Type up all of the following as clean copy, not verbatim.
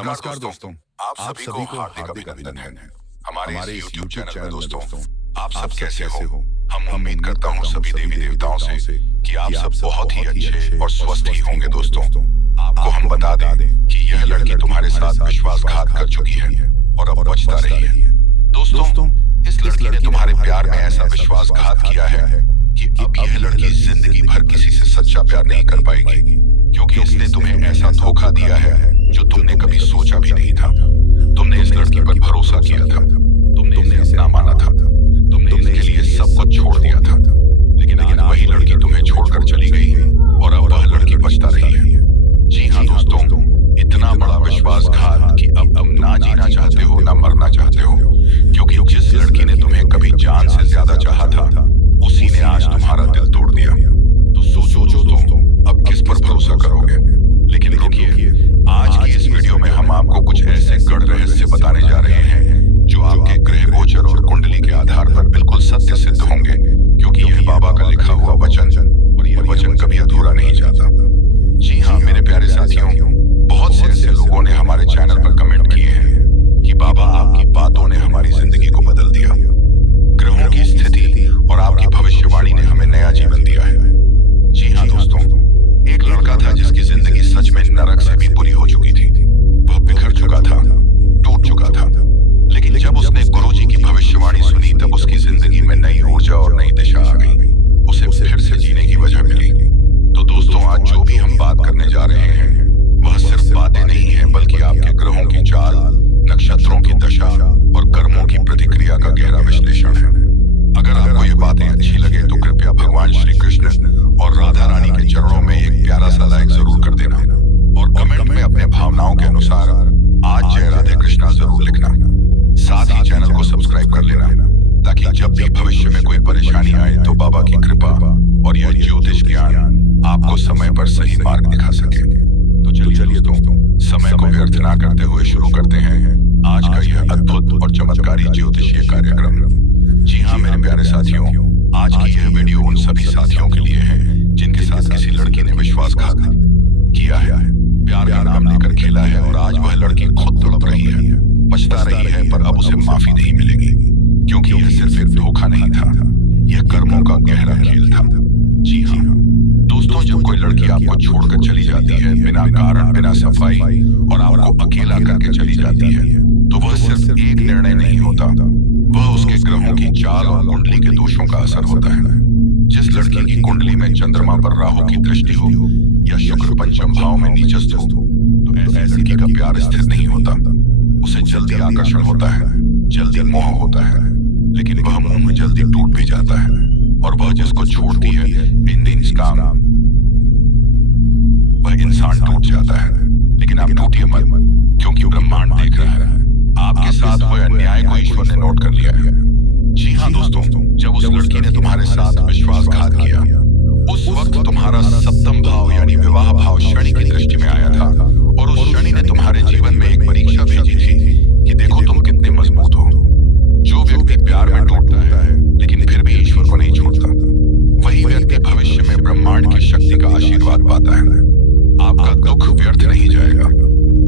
नमस्कार दोस्तों, आप सभी को हार्दिक अभिनंदन है हमारे इस YouTube चैनल में। दोस्तों, आप सब कैसे हो? हम उम्मीद करता हूँ सभी देवी देवताओं से कि आप सब बहुत ही अच्छे और स्वस्थ ही होंगे। दोस्तों, आपको हम बता दें कि यह लड़की तुम्हारे साथ विश्वासघात कर चुकी है और अब बचता रही है। दोस्तों, इस लड़की ने तुम्हारे प्यार में ऐसा विश्वासघात किया है कि अब यह लड़की जिंदगी भर किसी से सच्चा प्यार नहीं कर पाएगी, क्योंकि इसने तुम्हें ऐसा धोखा दिया है जो तुमने कभी सोचा भी नहीं था। तुमने इस लड़की पर भरोसा किया था, तुमने अपना माना था, तुमने इसके लिए सब कुछ छोड़ दिया था, लेकिन वही लड़की तुम्हें छोड़कर चली गई और अब वह लड़की बचता रही है। जी हाँ दोस्तों, इतना बड़ा विश्वासघात कि अब तुम ना जीना चाहते हो ना मरना चाहते हो, क्योंकि जिस लड़की ने तुम्हें कभी जान से ज्यादा चाहा था उसी ने आज तुम्हारा दिल तोड़ दिया। तो सोचो दोस्तों, अब किस पर भरोसा करोगे? लेकिन रुकिए, आज की इस वीडियो में हम आपको कुछ ऐसे गढ़ रहस्य बताने जा रहे हैं जो आपके ग्रह गोचर और कुंडली के आधार पर बिल्कुल सत्य सिद्ध होंगे, क्योंकि यह बाबा का लिखा हुआ वचन और यह वचन कभी अधूरा नहीं जाता। जी हाँ मेरे प्यारे साथियों, बहुत से ऐसे लोगों ने हमारे चैनल पर कमेंट किए हैं कि बाबा आपकी बातों ने हमारी जिंदगी को बदल दिया, ग्रहों की स्थिति और आपकी भविष्यवाणी ने हमें नया जीवन दिया है। जी हाँ दोस्तों, एक लड़का था जिसकी जिंदगी सच में नरक से भी बुरी हो चुकी थी। वह बिखर चुका था, टूट चुका था, लेकिन जब उसने गुरुजी की भविष्यवाणी सुनी तब उसकी जिंदगी में नई ऊर्जा और नई दिशा आ गई। उसे फिर से जीने की वजह मिली। तो दोस्तों, आज जो भी हम बात करने जा रहे हैं वह सिर्फ बातें नहीं है, बल्कि आपके ग्रहों की चाल, नक्षत्रों की दशा और कर्मों की प्रतिक्रिया का गहरा विश्लेषण है। अगर आपको ये बातें अच्छी लगे तो कृपया भगवान श्री कृष्ण और राधा रानी के चरणों में एक प्यारा सा लाइक जरूर कर देना और कमेंट में अपने भावनाओं के अनुसार आज जय राधे कृष्णा जरूर लिखना। साथ ही चैनल को सब्सक्राइब कर लेना ताकि जब भी भविष्य में कोई परेशानी आए तो बाबा की कृपा और यह ज्योतिष ज्ञान आपको समय पर सही मार्ग दिखा सके। तो चलिए दोस्तों, समय को व्यर्थ ना करते हुए शुरू करते हैं आज का यह अद्भुत और चमत्कारी ज्योतिषीय कार्यक्रम। जी हाँ मेरे प्यारे साथियों, आज की यह वीडियो उन सभी साथियों के लिए है जिनके साथ किसी लड़की ने विश्वासघात किया है, प्यार का नाम लेकर खेला है और आज वह लड़की खुद तड़प रही है, पछता रही है, पर अब उसे माफी नहीं मिलेगी, क्योंकि यह सिर्फ एक धोखा नहीं था, यह कर्मों का गहरा खेल था। जी हाँ दोस्तों, जब कोई लड़की आपको छोड़कर चली जाती है बिना कारण, बिना सफाई और आपको अकेला करके चली जाती है, तो वह सिर्फ एक निर्णय नहीं होता, वह उसके ग्रहों की चाल और कुंडली के दोषों का असर होता है। जिस लड़की की कुंडली में चंद्रमा पर राहु की दृष्टि हो या शुक्र पंचम भाव में नीचस्थ हो, तो ऐसी लड़की का प्यार स्थिर नहीं होता। उसे जल्दी आकर्षण होता है, जल्दी मोह होता है, लेकिन वह मोह में जल्दी टूट भी जाता है और वह जिसको छोड़ती है वह इंसान टूट जाता है। लेकिन आप टूटिए मत, क्योंकि ब्रह्मांड देख रहा है। आपके साथ हुए अन्याय को ईश्वर ने नोट कर लिया है। जी हाँ दोस्तों, जब उस लड़की ने तुम्हारे साथ विश्वासघात किया उस वक्त तुम्हारा सप्तम भाव यानी विवाह भाव शनि की दृष्टि में आया था और उस शनि ने तुम्हारे जीवन में एक परीक्षा भेजी थी कि देखो तुम कितने मजबूत हो। जो व्यक्ति प्यार में टूटता है लेकिन फिर भी ईश्वर को नहीं छोड़ता, वही व्यक्ति भविष्य में ब्रह्मांड की शक्ति का आशीर्वाद पाता है। आपका दुख व्यर्थ नहीं जाएगा,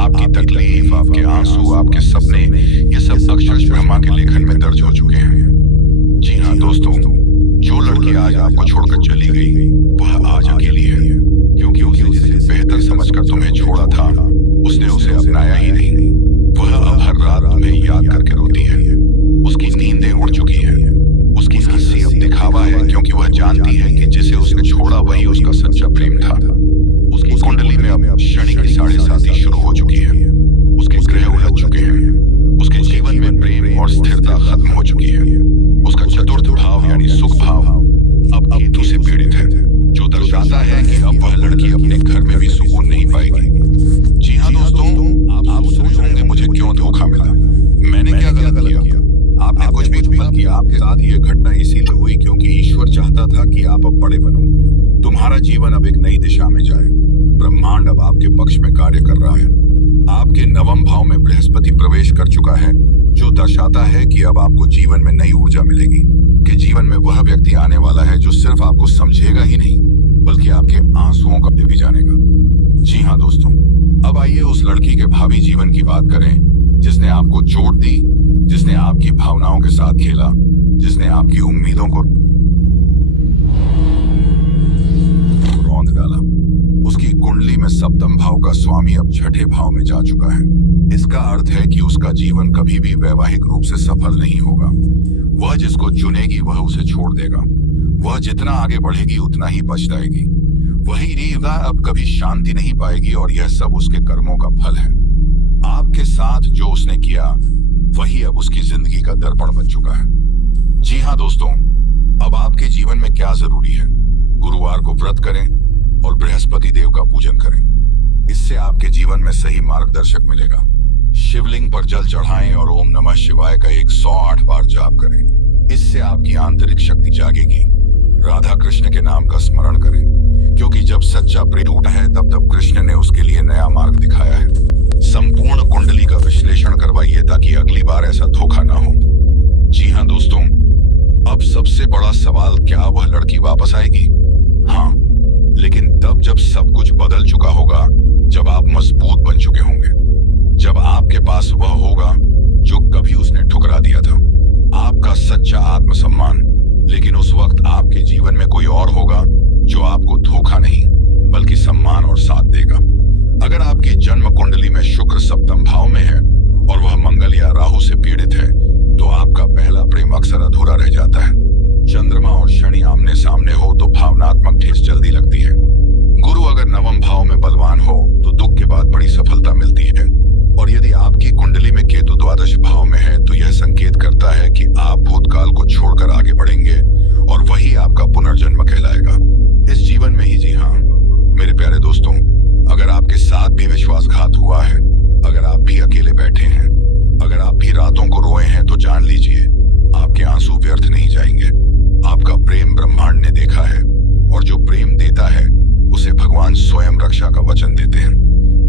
आपकी तकलीफ, आपके आंसू, आपके सपने, ये सब अक्षरशः ब्रह्मा के लेखन में दर्ज हो चुके हैं। जी हाँ दोस्तों, जो लड़की आज आपको छोड़कर चली गई वह आज अकेली है, क्योंकि उसने जिसे बेहतर समझकर तुम्हें छोड़ा था उसने उसे अपनाया ही नहीं। वह अब हर रात तुम्हें याद करके रोती है, उसकी नींदें उड़ चुकी है, उसकी हंसी अब दिखावा है, क्योंकि वह जानती है कि जिसे उसने छोड़ा वही उसका सच्चा प्रेम था। उसकी कुंडली में अब शनि की 7.5 शुरू हो चुकी है, उसके ग्रह उलझ चुके हैं, उसके जीवन में प्रेम और स्थिरता खत्म हो चुकी है। उसका चतुर्थ भाव यानी सुख भाव अब केतु से पीड़ित है, जो दर्शाता है कि अब वह लड़की अपने घर में भी सुकून नहीं पाएगी। जी हाँ दोस्तों, आप सोच रहे होंगे मुझे क्यों धोखा मिला, मैंने क्या गलत किया? आपने कुछ भी गलत किया। आपके साथ ये घटना इसीलिए हुई क्योंकि ईश्वर चाहता था कि आप अब बड़े बनो, तुम्हारा जीवन अब एक नई दिशा में जाए। ब्रह्मांड अब आपके पक्ष में कार्य कर रहा है। आपके नवम भाव में बृहस्पति प्रवेश कर चुका है, जो दर्शाता है कि अब आपको जीवन में नई ऊर्जा मिलेगी, कि जीवन में वह व्यक्ति आने वाला है जो सिर्फ आपको समझेगा ही नहीं बल्कि आपके आंसुओं का भी जानेगा। जी हाँ दोस्तों, अब आइए उस लड़की के भावी जीवन की बात करें जिसने आपको चोट दी, जिसने आपकी भावनाओं के साथ खेला, जिसने आपकी उम्मीदों को रौंद डाला। उसकी कुंडली में सप्तम भाव का स्वामी अब छठे भाव में जा चुका है। इसका अर्थ है कि उसका जीवन कभी भी वैवाहिक रूप से सफल नहीं होगा। वह जिसको चुनेगी वह उसे छोड़ देगा। वह जितना आगे बढ़ेगी उतना ही पछताएगी। वही रीवा अब कभी शांति नहीं पाएगी और यह सब उसके कर्मों का फल है। आपके साथ जो उसने किया वही अब उसकी जिंदगी का दर्पण बन चुका है। जी हाँ दोस्तों, अब आपके जीवन में क्या जरूरी है? गुरुवार को व्रत करें और बृहस्पति देव का पूजन करें। इससे आपके जीवन में सही मार्गदर्शक मिलेगा। शिवलिंग पर जल चढ़ाएं और ओम नमः शिवाय का 108 बार जाप करें। इससे आपकी आंतरिक शक्ति जागेगी। राधा कृष्ण के नाम का स्मरण करें, क्योंकि जब सच्चा प्रेम टूटा है तब कृष्ण ने उसके लिए नया मार्ग दिखाया है। संपूर्ण कुंडली का विश्लेषण करवाइए ताकि अगली बार ऐसा धोखा ना हो। जी हाँ दोस्तों, अब सबसे बड़ा सवाल, क्या वह लड़की वापस आएगी? हाँ, लेकिन तब जब सब कुछ बदल चुका होगा, जब आप मजबूत बन चुके होंगे, जब आपके पास वह होगा जो कभी उसने ठुकरा दिया था, आपका सच्चा आत्मसम्मान। लेकिन उस वक्त आपके जीवन में कोई और होगा जो आपको धोखा नहीं बल्कि सम्मान और साथ देगा। अगर आपकी जन्म कुंडली में शुक्र सप्तम भाव में है और वह मंगल या राहु से पीड़ित है, तो आपका पहला प्रेम अक्सर अधूरा रह जाता है। चंद्रमा और शनि आमने सामने हो तो भावनात्मक ठेस जल्दी लगती है। गुरु अगर नवम भाव में बलवान हो तो दुख के बाद बड़ी सफलता मिलती है। और यदि आपकी कुंडली में केतु द्वादश भाव में है तो यह संकेत करता है कि आप भूतकाल को छोड़कर आगे बढ़ेंगे और वही आपका पुनर्जन्म कहलाएगा इस जीवन में ही। जी हाँ मेरे प्यारे दोस्तों, अगर आपके साथ भी विश्वासघात हुआ है, अगर आप भी अकेले बैठे हैं, अगर आप भी रातों को रोए हैं, तो जान लीजिए आपके आंसू व्यर्थ नहीं जाएंगे। आपका प्रेम ब्रह्मांड ने देखा है और जो प्रेम देता है उसे भगवान स्वयं रक्षा का वचन देते हैं।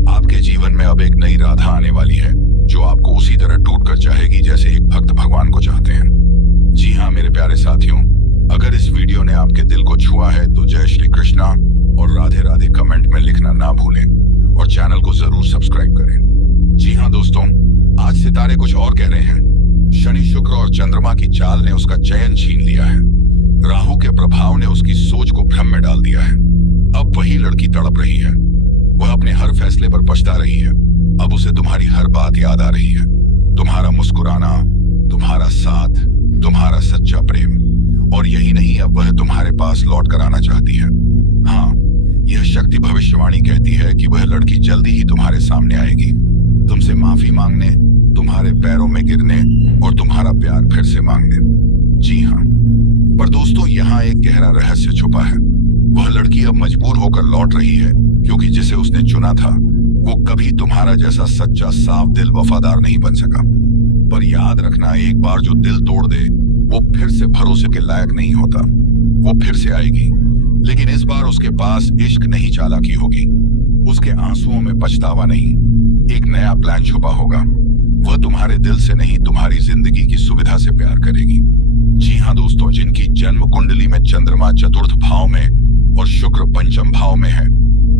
आपके जीवन में अब एक नई राधा आने वाली है जो आपको उसी तरह टूट कर चाहेगी जैसे एक भक्त भगवान को चाहते हैं। जी हाँ मेरे प्यारे साथियों, अगर इस वीडियो ने आपके दिल को छुआ है तो जय श्री कृष्णा और राधे राधे कमेंट में लिखना ना भूलें और चैनल को जरूर सब्सक्राइब करें। जी हाँ दोस्तों, आज सितारे कुछ और कह रहे हैं। शनि, शुक्र और चंद्रमा की चाल ने उसका चयन छीन लिया है। राहु के प्रभाव ने उसकी सोच को भ्रम में डाल दिया है। अब वही लड़की तड़प रही है। वह अपने हर फैसले पर पछता रही है। अब उसे तुम्हारी हर बात याद आ रही है। तुम्हारा मुस्कुराना, तुम्हारा साथ, तुम्हारा सच्चा प्रेम। और यही नहीं, अब वह तुम्हारे पास लौट कर आना चाहती है। हाँ, यह शक्ति भविष्यवाणी कहती है कि वह लड़की जल्दी ही तुम्हारे सामने आएगी, तुमसे माफी मांगने, तुम्हारे पैरों में गिरने और तुम्हारा प्यार फिर से मांगने। जी हाँ, पर दोस्तों यहाँ एक गहरा रहस्य छुपा है। वह लड़की अब मजबूर होकर लौट रही है क्योंकि जिसे उसने चुना था वो कभी तुम्हारा जैसा सच्चा, साफ दिल, वफादार नहीं बन सका। पर याद रखना, एक बार जो दिल तोड़ दे वो फिर से भरोसे के लायक नहीं होता। वो फिर से आएगी, लेकिन इस बार उसके पास इश्क नहीं, चालाकी होगी। उसके आंसुओं में पछतावा नहीं, एक नया प्लान छुपा होगा। वह तुम्हारे दिल से नहीं, तुम्हारी जिंदगी की सुविधा से प्यार करेगी। जी हाँ दोस्तों, जिनकी जन्म कुंडली में चंद्रमा चतुर्थ भाव में और शुक्र पंचम भाव में है,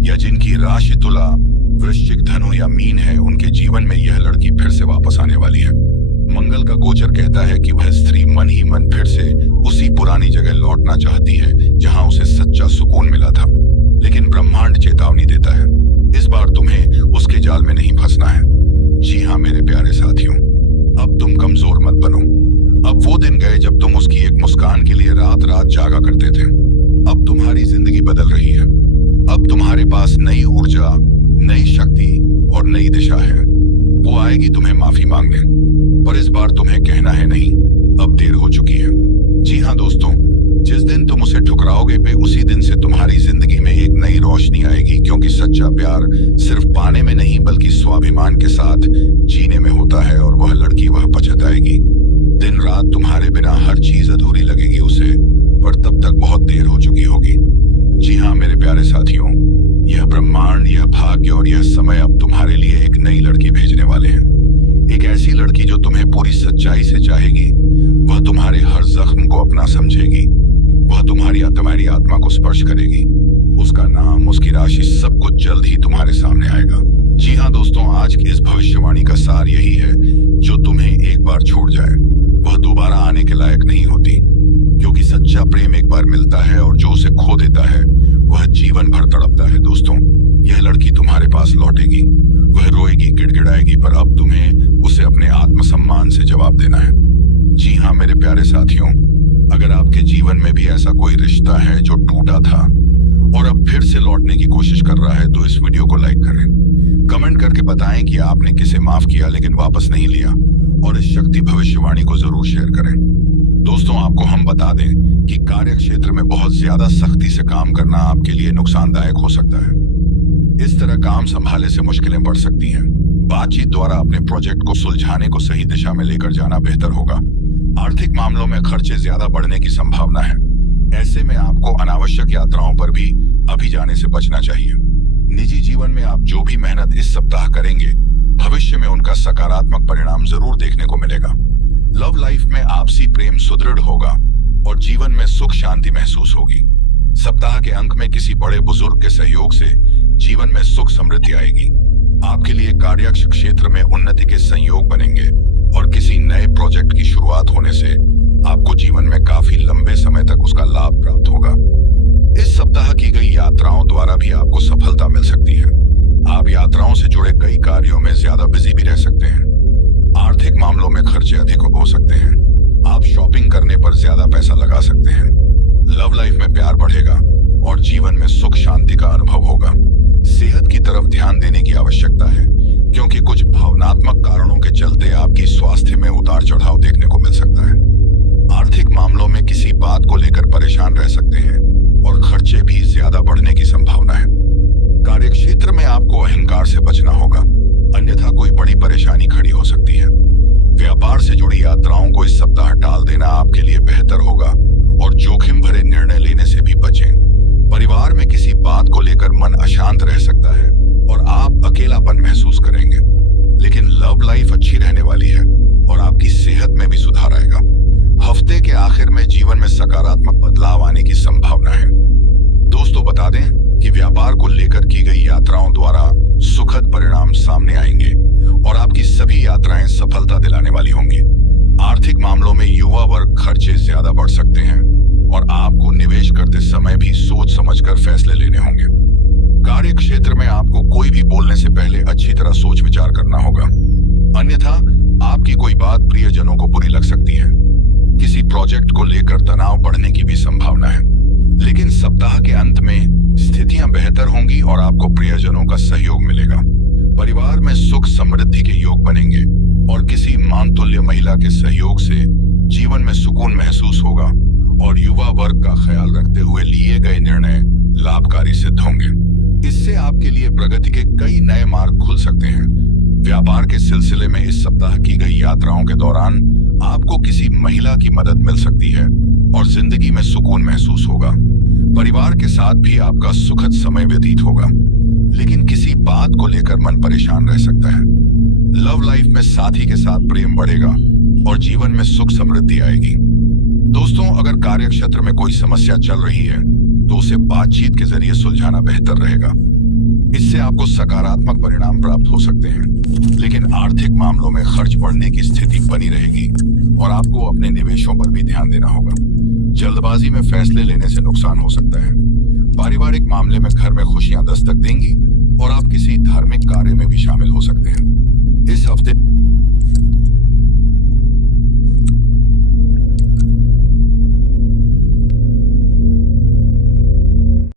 या जिनकी राशि तुला, वृश्चिक, धनु या मीन है, उनके जीवन में यह लड़की फिर से वापस आने वाली है। मंगल का गोचर कहता है कि वह स्त्री मन ही मन फिर से उसी पुरानी जगह लौटना चाहती है जहां उसे सच्चा सुकून मिला था। लेकिन ब्रह्मांड चेतावनी देता है, इस बार तुम्हें उसके जाल में नहीं फंसना है। जी हाँ मेरे प्यारे साथियों, अब तुम कमजोर मत बनो। अब वो दिन गए जब तुम उसकी एक मुस्कान के लिए रात रात जागा करते थे। अब तुम्हारी जिंदगी बदल रही है। अब तुम्हारे पास नई ऊर्जा, नई शक्ति और नई दिशा है। वो आएगी तुम्हें माफी मांगने, पर इस बार तुम्हें कहना है नहीं, अब देर हो चुकी है। जी हाँ दोस्तों, जिस दिन तुम उसे ठुकराओगे पे उसी दिन से तुम्हारी जिंदगी में एक नई रोशनी आएगी, क्योंकि सच्चा प्यार सिर्फ पाने में नहीं बल्कि स्वाभिमान के साथ जीने में होता है। और वह लड़की वह पछताएगी। दिन रात तुम्हारे बिना हर चीज अधूरी लगेगी उसे, पर तब तक बहुत देर हो चुकी होगी। जी हाँ मेरे प्यारे साथियों, यह ब्रह्मांड, यह भाग्य और यह समय अब तुम्हारे लिए एक नई लड़की भेजने वाले हैं। एक ऐसी लड़की जो तुम्हें पूरी सच्चाई से चाहेगी। वह तुम्हारे हर जख्म को अपना समझेगी। वह तुम्हारी आत्मा को स्पर्श करेगी। उसका नाम, उसकी राशि, सब कुछ जल्द ही तुम्हारे सामने आएगा। जी हाँ दोस्तों, आज की इस भविष्यवाणी का सार यही है, जो तुम्हें एक बार छोड़ जाए वह दोबारा आने के लायक नहीं होती, क्योंकि सच्चा प्रेम एक बार मिलता है और जो उसे खो देता है वह जीवन भर तड़पता है। दोस्तों, यह लड़की तुम्हारे पास लौटेगी, वह रोएगी, गिड़गिड़ाएगी, पर अब तुम्हें उसे अपने आत्मसम्मान से जवाब देना है। जी हाँ मेरे प्यारे साथियों, अगर आपके जीवन में भी ऐसा कोई रिश्ता है जो टूटा था और अब फिर से लौटने की कोशिश कर रहा है, तो इस वीडियो को लाइक करें, कमेंट करके बताएं कि आपने किसे माफ किया लेकिन वापस नहीं लिया, और इस शक्ति भविष्यवाणी को जरूर शेयर करें। दोस्तों, आपको हम बता दें कि कार्य क्षेत्र में बहुत ज्यादा सख्ती से काम करना आपके लिए नुकसानदायक हो सकता है। इस तरह काम संभालने से मुश्किलें बढ़ सकती हैं। बातचीत द्वारा अपने प्रोजेक्ट को सुलझाने को सही दिशा में लेकर जाना बेहतर होगा। आर्थिक मामलों में खर्चे ज्यादा बढ़ने की संभावना है। ऐसे में आपको अनावश्यक यात्राओं पर भी अभी जाने से बचना चाहिए। निजी जीवन में आप जो भी मेहनत इस सप्ताह करेंगे, भविष्य में उनका सकारात्मक परिणाम जरूर देखने को मिलेगा। लव लाइफ में आपसी प्रेम सुदृढ़ होगा और जीवन में सुख शांति महसूस होगी। सप्ताह के अंक में किसी बड़े बुजुर्ग के सहयोग से जीवन में सुख समृद्धि आएगी। आपके लिए कार्य क्षेत्र में उन्नति के संयोग बनेंगे और किसी नए प्रोजेक्ट की शुरुआत होने से आपको जीवन में काफी लंबे समय तक उसका लाभ प्राप्त होगा। इस सप्ताह की गई यात्राओं द्वारा भी आपको सफलता मिल सकती है। आप यात्राओं से जुड़े कई कार्यों में ज्यादा बिजी भी रह सकते हैं। आर्थिक मामलों में खर्चे अधिक हो सकते हैं। आप शॉपिंग करने पर ज्यादा पैसा लगा सकते हैं। लव लाइफ में प्यार बढ़ेगा और जीवन में सुख शांति का अनुभव होगा। सेहत की तरफ ध्यान देने की आवश्यकता है, क्योंकि कुछ भावनात्मक कारणों के चलते आपकी स्वास्थ्य में उतार चढ़ाव देखने को मिल सकता है। आर्थिक मामलों में किसी बात को लेकर परेशान रह सकते हैं और खर्चे भी ज्यादा बढ़ने की संभावना है। कार्य क्षेत्र में आपको अहंकार से बचना होगा, अन्यथा कोई बड़ी परेशानी खड़ी हो सकती है। व्यापार से जुड़ी यात्राओं को इस सप्ताह टाल देना आपके लिए बेहतर होगा और जोखिम भरे निर्णय लेने से भी बचें। परिवार में किसी बात को लेकर मन अशांत रह सकता है और आप अकेलापन महसूस करेंगे, लेकिन लव लाइफ अच्छी रहने वाली है और आपकी सेहत में भी सुधार आएगा। हफ्ते के आखिर में जीवन में सकारात्मक बदलाव आने की संभावना है। दोस्तों, बता दें कि व्यापार को लेकर की गई यात्राओं द्वारा सुखद परिणाम सामने आएंगे और आपकी सभी यात्राएं सफलता दिलाने वाली होंगी। आर्थिक मामलों में युवा वर्ग खर्चे ज्यादा बढ़ सकते हैं और आपको निवेश करते समय भी सोच समझकर फैसले लेने होंगे। कार्य क्षेत्र में आपको कोई भी बोलने से पहले अच्छी तरह सोच विचार करना होगा, अन्यथा आपकी कोई बात प्रियजनों को बुरी लग सकती है। किसी प्रोजेक्ट को लेकर तनाव बढ़ने की भी संभावना है, लेकिन सप्ताह के अंत में स्थितियां बेहतर होंगी और आपको प्रियजनों का सहयोग मिलेगा। परिवार में सुख समृद्धि के योग बनेंगे और किसी मानतुल्य महिला के सहयोग से जीवन में सुकून महसूस होगा और युवा वर्ग का ख्याल रखते हुए लिए गए निर्णय लाभकारी सिद्ध होंगे। इससे आपके लिए प्रगति के कई नए मार्ग खुल सकते हैं। व्यापार के सिलसिले में इस सप्ताह की गई यात्राओं के दौरान आपको किसी महिला की मदद मिल सकती है और जिंदगी में सुकून महसूस होगा। परिवार के साथ भी आपका सुखद समय व्यतीत होगा, लेकिन किसी बात को लेकर मन परेशान रह सकता है। लव लाइफ में साथी के साथ प्रेम बढ़ेगा और जीवन में सुख समृद्धि आएगी। दोस्तों, अगर कार्य क्षेत्र में कोई समस्या चल रही है तो उसे बातचीत के जरिए सुलझाना बेहतर रहेगा। इससे आपको सकारात्मक परिणाम प्राप्त हो सकते हैं, लेकिन आर्थिक मामलों में खर्च बढ़ने की स्थिति बनी रहेगी और आपको अपने निवेशों पर भी ध्यान देना होगा। जल्दबाजी में फैसले लेने से नुकसान हो सकता है। पारिवारिक मामले में घर में खुशियां दस्तक देंगी और आप किसी धार्मिक कार्य में भी शामिल हो सकते हैं। इस हफ्ते